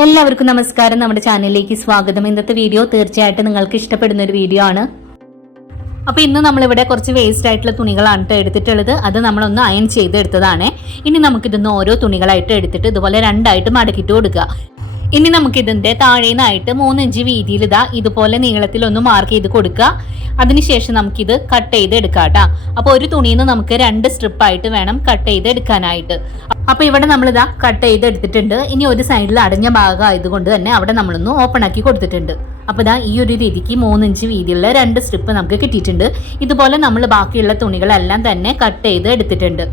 എല്ലാവർക്കും നമസ്കാരം. നമ്മുടെ ചാനലിലേക്ക് സ്വാഗതം. ഇന്നത്തെ വീഡിയോ തീർച്ചയായിട്ടും നിങ്ങൾക്ക് ഇഷ്ടപ്പെടുന്ന ഒരു വീഡിയോ ആണ്. അപ്പൊ ഇന്ന് നമ്മളിവിടെ കുറച്ച് വേസ്റ്റ് ആയിട്ടുള്ള തുണികളാണ് കേട്ടോ എടുത്തിട്ടുള്ളത്. അത് നമ്മളൊന്ന് അയൺ ചെയ്തെടുത്തതാണ്. ഇനി നമുക്കിതൊന്ന് ഓരോ തുണികളായിട്ട് എടുത്തിട്ട് ഇതുപോലെ രണ്ടായിട്ട് മടക്കിട്ട് കൊടുക്കുക. ഇനി നമുക്കിതിന്റെ താഴേന്നായിട്ട് നിന്നായിട്ട് ഇഞ്ച് വീതിയിൽ ഇതാ ഇതുപോലെ നീളത്തിൽ ഒന്ന് മാർക്ക് ചെയ്ത് കൊടുക്കുക. അതിനുശേഷം നമുക്കിത് കട്ട് ചെയ്ത് എടുക്കാം കേട്ടോ അപ്പോൾ ഒരു തുണിയിൽ നിന്ന് നമുക്ക് രണ്ട് സ്ട്രിപ്പായിട്ട് വേണം കട്ട് ചെയ്ത് എടുക്കാനായിട്ട് അപ്പോൾ ഇവിടെ നമ്മൾ നമ്മളിതാ കട്ട് ചെയ്ത് എടുത്തിട്ടുണ്ട് ഇനി ഒരു സൈഡിൽ അടഞ്ഞ ഭാഗം ആയതുകൊണ്ട് തന്നെ അവിടെ നമ്മളൊന്ന് ഓപ്പൺ ആക്കി കൊടുത്തിട്ടുണ്ട്. അപ്പോൾ ഇതാ ഈ ഒരു രീതിക്ക് മൂന്നിഞ്ച് വീതിയുള്ള രണ്ട് സ്ട്രിപ്പ് നമുക്ക് കിട്ടിയിട്ടുണ്ട്. ഇതുപോലെ നമ്മൾ ബാക്കിയുള്ള തുണികളെല്ലാം തന്നെ കട്ട് ചെയ്ത് എടുത്തിട്ടുണ്ട്.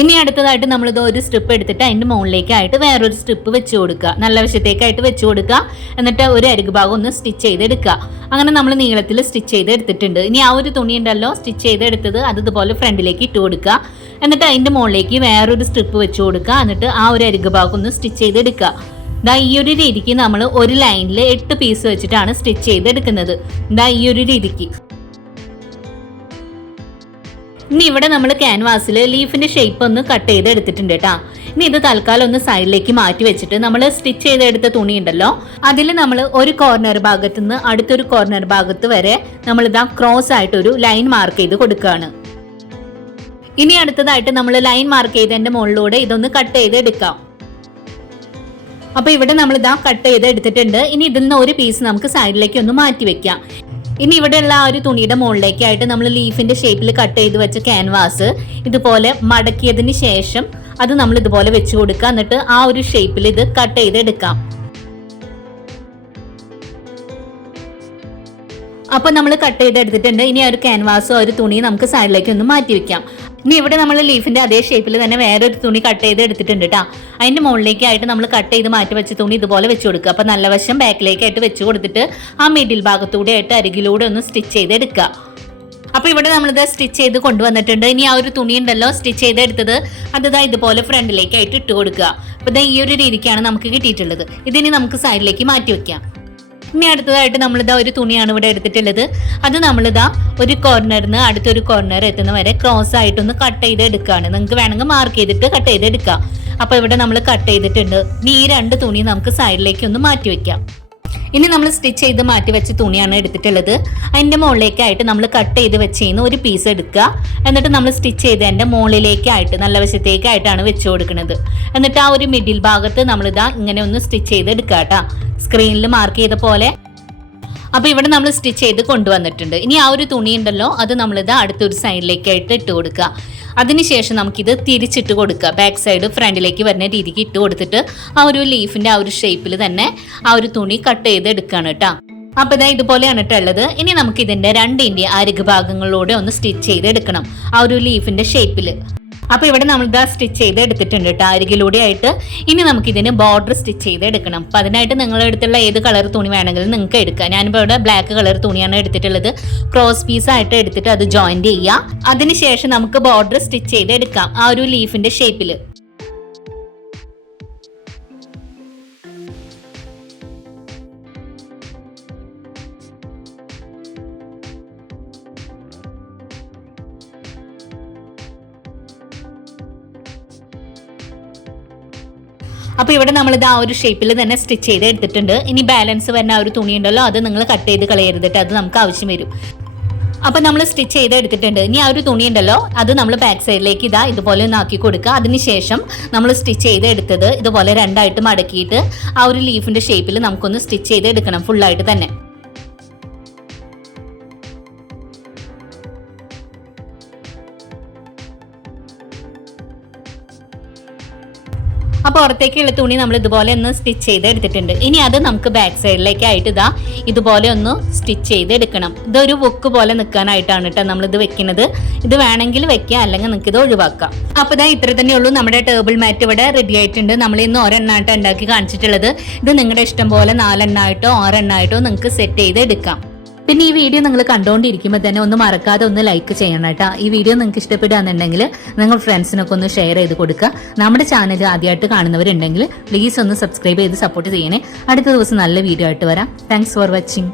ഇനി അടുത്തതായിട്ട് നമ്മളിത് ഒരു സ്ട്രിപ്പ് എടുത്തിട്ട് അതിന്റെ മുകളിലേക്കായിട്ട് വേറൊരു സ്ട്രിപ്പ് വെച്ച് കൊടുക്കുക. നല്ല വശത്തേക്കായിട്ട് വെച്ച് കൊടുക്കുക. എന്നിട്ട് ഒരു അരികു ഭാഗം ഒന്ന് സ്റ്റിച്ച് ചെയ്തെടുക്കുക. അങ്ങനെ നമ്മൾ നീളത്തിൽ സ്റ്റിച്ച് ചെയ്ത് എടുത്തിട്ടുണ്ട് ഇനി ആ ഒരു തുണി ഉണ്ടല്ലോ സ്റ്റിച്ച് ചെയ്തെടുത്തത് അത് ഇതുപോലെ ഫ്രണ്ടിലേക്ക് ഇട്ട് കൊടുക്കുക. എന്നിട്ട് അതിന്റെ മുകളിലേക്ക് വേറൊരു സ്ട്രിപ്പ് വെച്ച് കൊടുക്കുക. എന്നിട്ട് ആ ഒരു അരികു ഭാഗം ഒന്ന് സ്റ്റിച്ച് ചെയ്തെടുക്കുക. ദാ ഈ ഒരു രീതിക്ക് നമ്മൾ ഒരു ലൈനിൽ എട്ട് പീസ് വെച്ചിട്ടാണ് സ്റ്റിച്ച് ചെയ്തെടുക്കുന്നത്. ദാ ഈ ഒരു രീതിക്ക്. ഇനി ഇവിടെ നമ്മൾ ക്യാൻവാസിൽ ലീഫിന്റെ ഷേപ്പ് ഒന്ന് കട്ട് ചെയ്ത് എടുത്തിട്ടുണ്ട് കേട്ടോ ഇനി ഇത് തൽക്കാലം ഒന്ന് സൈഡിലേക്ക് മാറ്റി വെച്ചിട്ട് നമ്മൾ സ്റ്റിച്ച് ചെയ്തെടുത്ത തുണി ഉണ്ടല്ലോ അതിൽ നമ്മൾ ഒരു കോർണർ ഭാഗത്ത് നിന്ന് അടുത്തൊരു കോർണർ ഭാഗത്ത് വരെ നമ്മൾ ഇതാ ക്രോസ് ആയിട്ട് ഒരു ലൈൻ മാർക്ക് ചെയ്ത് കൊടുക്കുകയാണ് ഇനി അടുത്തതായിട്ട് നമ്മൾ ലൈൻ മാർക്ക് ചെയ്തതിന്റെ മുകളിലൂടെ ഇതൊന്ന് കട്ട് ചെയ്ത് എടുക്കാം അപ്പൊ ഇവിടെ നമ്മൾ ഇതാ കട്ട് ചെയ്ത് എടുത്തിട്ടുണ്ട് ഇനി ഇതിൽ നിന്ന് ഒരു പീസ് നമുക്ക് സൈഡിലേക്ക് ഒന്ന് മാറ്റി വെക്കാം. ഇനി ഇവിടെയുള്ള ആ ഒരു തുണിയുടെ മുകളിലേക്കായിട്ട് നമ്മൾ ലീഫിന്റെ ഷേപ്പിൽ കട്ട് ചെയ്ത് വെച്ച ക്യാൻവാസ് ഇതുപോലെ മടക്കിയതിന് ശേഷം അത് നമ്മൾ ഇതുപോലെ വെച്ച് കൊടുക്കുക. എന്നിട്ട് ആ ഒരു ഷേപ്പിൽ ഇത് കട്ട് ചെയ്ത് എടുക്കാം. അപ്പൊ നമ്മൾ കട്ട് ചെയ്ത് എടുത്തിട്ടുണ്ട്. ഇനി ആ ഒരു ക്യാൻവാസോ ഒരു തുണിയും നമുക്ക് സൈഡിലേക്ക് ഒന്ന് മാറ്റി വെക്കാം. ഇനി ഇവിടെ നമ്മൾ ലീഫിന്റെ അതേ ഷേപ്പിൽ തന്നെ വേറെ ഒരു തുണി കട്ട് ചെയ്ത് എടുത്തിട്ടുണ്ട് കേട്ടോ അതിന്റെ മുകളിലേക്കായിട്ട് നമ്മൾ കട്ട് ചെയ്ത് മാറ്റി വെച്ച തുണി ഇതുപോലെ വെച്ച് കൊടുക്കുക. അപ്പൊ നല്ല വശം ബാക്കിലേക്കായിട്ട് വെച്ച് കൊടുത്തിട്ട് ആ മിഡിൽ ഭാഗത്തൂടെ ആയിട്ട് അരികിലൂടെ ഒന്ന് സ്റ്റിച്ച് ചെയ്ത് എടുക്കുക. അപ്പൊ ഇവിടെ നമ്മളിത് സ്റ്റിച്ച് ചെയ്ത് കൊണ്ടുവന്നിട്ടുണ്ട്. ഇനി ആ ഒരു തുണി ഉണ്ടല്ലോ സ്റ്റിച്ച് ചെയ്തെടുത്തത് അത് ഇതാ ഇതുപോലെ ഫ്രണ്ടിലേക്കായിട്ട് ഇട്ട് കൊടുക്കുക. അപ്പൊ ഇതാ ഈ ഒരു രീതിക്കാണ് നമുക്ക് കിട്ടിയിട്ടുള്ളത്. ഇതിനി നമുക്ക് സൈഡിലേക്ക് മാറ്റി വെക്കാം. ഇനി അടുത്തതായിട്ട് നമ്മളിതാ ഒരു തുണിയാണ് ഇവിടെ എടുത്തിട്ടുള്ളത്. അത് നമ്മളിതാ ഒരു കോർണറിൽ നിന്ന് അടുത്തൊരു കോർണർ എത്തുന്ന വരെ ക്രോസ് ആയിട്ടൊന്ന് കട്ട് ചെയ്ത് എടുക്കുകയാണ് നിങ്ങൾക്ക് വേണമെങ്കിൽ മാർക്ക് ചെയ്തിട്ട് കട്ട് ചെയ്ത് എടുക്കാം അപ്പൊ ഇവിടെ നമ്മൾ കട്ട് ചെയ്തിട്ടുണ്ട്. ഇനി ഈ രണ്ട് തുണി നമുക്ക് സൈഡിലേക്ക് ഒന്ന് മാറ്റി വെക്കാം. ഇനി നമ്മൾ സ്റ്റിച്ച് ചെയ്ത് മാറ്റി വെച്ച തുണിയാണ് എടുത്തിട്ടുള്ളത്. അതിന്റെ മുകളിലേക്കായിട്ട് നമ്മൾ കട്ട് ചെയ്ത് വെച്ചതിന് ഒരു പീസ് എടുക്കുക. എന്നിട്ട് നമ്മൾ സ്റ്റിച്ച് ചെയ്ത് അതിന്റെ മുകളിലേക്കായിട്ട് നല്ല വശത്തേക്കായിട്ടാണ് വെച്ച് കൊടുക്കുന്നത് എന്നിട്ട് ആ ഒരു മിഡിൽ ഭാഗത്ത് നമ്മളിതാ ഇങ്ങനെ ഒന്ന് സ്റ്റിച്ച് ചെയ്ത് എടുക്കുക കേട്ടോ സ്ക്രീനിൽ മാർക്ക് ചെയ്ത പോലെ. അപ്പോൾ ഇവിടെ നമ്മൾ സ്റ്റിച്ച് ചെയ്ത് കൊണ്ടുവന്നിട്ടുണ്ട്. ഇനി ആ ഒരു തുണി ഉണ്ടല്ലോ അത് നമ്മളിത് അടുത്തൊരു സൈഡിലേക്കായിട്ട് ഇട്ട് കൊടുക്കുക അതിനുശേഷം നമുക്കിത് തിരിച്ചിട്ട് കൊടുക്കുക ബാക്ക് സൈഡ് ഫ്രണ്ടിലേക്ക് വരുന്ന രീതിക്ക് ഇട്ട് കൊടുത്തിട്ട് ആ ഒരു ലീഫിന്റെ ആ ഒരു ഷേപ്പിൽ തന്നെ ആ ഒരു തുണി കട്ട് ചെയ്ത് എടുക്കുകയാണ് കേട്ടോ അപ്പോൾ ഇതാ ഇതുപോലെയാണ് ഇട്ടുള്ളത് ഇനി നമുക്ക് ഇതിന്റെ രണ്ടിന്റെ അരികു ഭാഗങ്ങളിലൂടെ ഒന്ന് സ്റ്റിച്ച് ചെയ്ത് എടുക്കണം. ആ ഒരു ലീഫിന്റെ ഷേപ്പിൽ അപ്പൊ ഇവിടെ നമ്മൾ ഇതാ സ്റ്റിച്ച് ചെയ്ത് എടുത്തിട്ടുണ്ട് കേട്ടോ അരികിലൂടെ ആയിട്ട് ഇനി നമുക്ക് ഇതിന് ബോർഡർ സ്റ്റിച്ച് ചെയ്ത് എടുക്കണം അപ്പൊ അതിനായിട്ട് നിങ്ങളുടെ അടുത്തുള്ള ഏത് കളർ തുണി വേണമെങ്കിലും നിങ്ങൾക്ക് എടുക്കാം. ഞാനിപ്പോൾ ഇവിടെ ബ്ലാക്ക് കളർ തുണിയാണ് എടുത്തിട്ടുള്ളത്. ക്രോസ് പീസ് ആയിട്ട് എടുത്തിട്ട് അത് ജോയിന്റ് ചെയ്യുക. അതിനുശേഷം നമുക്ക് ബോർഡർ സ്റ്റിച്ച് ചെയ്ത് എടുക്കാം ആ ഒരു ലീഫിന്റെ ഷേപ്പിൽ അപ്പൊ ഇവിടെ നമ്മൾ ഇത് ആ ഒരു ഷേപ്പിൽ തന്നെ സ്റ്റിച്ച് ചെയ്ത് എടുത്തിട്ടുണ്ട്. ഇനി ബാലൻസ് വരുന്ന ആ ഒരു തുണി ഉണ്ടല്ലോ അത് നിങ്ങൾ കട്ട് ചെയ്ത് കളയരുതിട്ട് അത് നമുക്ക് ആവശ്യം വരും. അപ്പൊ നമ്മൾ സ്റ്റിച്ച് ചെയ്ത് എടുത്തിട്ടുണ്ട്. ഇനി ആ ഒരു തുണി ഉണ്ടല്ലോ അത് നമ്മൾ ബാക്ക് സൈഡിലേക്ക് ഇതാ ഇതുപോലെ ഒന്ന് ആക്കി കൊടുക്കുക. അതിനുശേഷം നമ്മൾ സ്റ്റിച്ച് ചെയ്ത് എടുത്തത് ഇതുപോലെ രണ്ടായിട്ട് മടക്കിയിട്ട് ആ ഒരു ലീഫിന്റെ ഷേപ്പിൽ നമുക്കൊന്ന് സ്റ്റിച്ച് ചെയ്ത് എടുക്കണം ഫുള്ളായിട്ട് തന്നെ. അപ്പോൾ പുറത്തേക്കുള്ള തുണി നമ്മൾ ഇതുപോലെ ഒന്ന് സ്റ്റിച്ച് ചെയ്ത് എടുത്തിട്ടുണ്ട് ഇനി അത് നമുക്ക് ബാക്ക് സൈഡിലേക്ക് ആയിട്ട് ഇതാ ഇതുപോലെ ഒന്ന് സ്റ്റിച്ച് ചെയ്ത് എടുക്കണം ഇതൊരു വുക്ക് പോലെ നിൽക്കാനായിട്ടാണ് കേട്ടോ നമ്മൾ ഇത് വെക്കുന്നത്. ഇത് വേണമെങ്കിൽ വെക്കുക അല്ലെങ്കിൽ നിങ്ങൾക്ക് ഇത് ഒഴിവാക്കാം. അപ്പോൾ ഇതാ ഇത്ര തന്നെ ഉള്ളൂ. നമ്മുടെ ടേബിൾ മാറ്റ് ഇവിടെ റെഡി ആയിട്ടുണ്ട്. നമ്മൾ ഇന്ന് ഒരെണ്ണായിട്ട് ഉണ്ടാക്കി കാണിച്ചിട്ടുള്ളത്. ഇത് നിങ്ങളുടെ ഇഷ്ടം പോലെ നാലെണ്ണായിട്ടോ ആറെണ്ണായിട്ടോ നിങ്ങൾക്ക് സെറ്റ് ചെയ്ത് എടുക്കാം പിന്നെ ഈ വീഡിയോ നിങ്ങൾ കണ്ടുകൊണ്ടിരിക്കുമ്പോൾ തന്നെ ഒന്ന് മറക്കാതെ ഒന്ന് ലൈക്ക് ചെയ്യണം കേട്ടോ. ഈ വീഡിയോ നിങ്ങൾക്ക് ഇഷ്ടപ്പെടുകയാണെന്നുണ്ടെങ്കിൽ നിങ്ങൾ ഫ്രണ്ട്സിനൊക്കെ ഒന്ന് ഷെയർ ചെയ്ത് കൊടുക്കുക. നമ്മുടെ ചാനൽ ആദ്യമായിട്ട് കാണുന്നവരുണ്ടെങ്കിൽ പ്ലീസ് ഒന്ന് സബ്സ്ക്രൈബ് ചെയ്ത് സപ്പോർട്ട് ചെയ്യണേ. അടുത്ത ദിവസം നല്ല വീഡിയോ ആയിട്ട് വരാം. Thanks for watching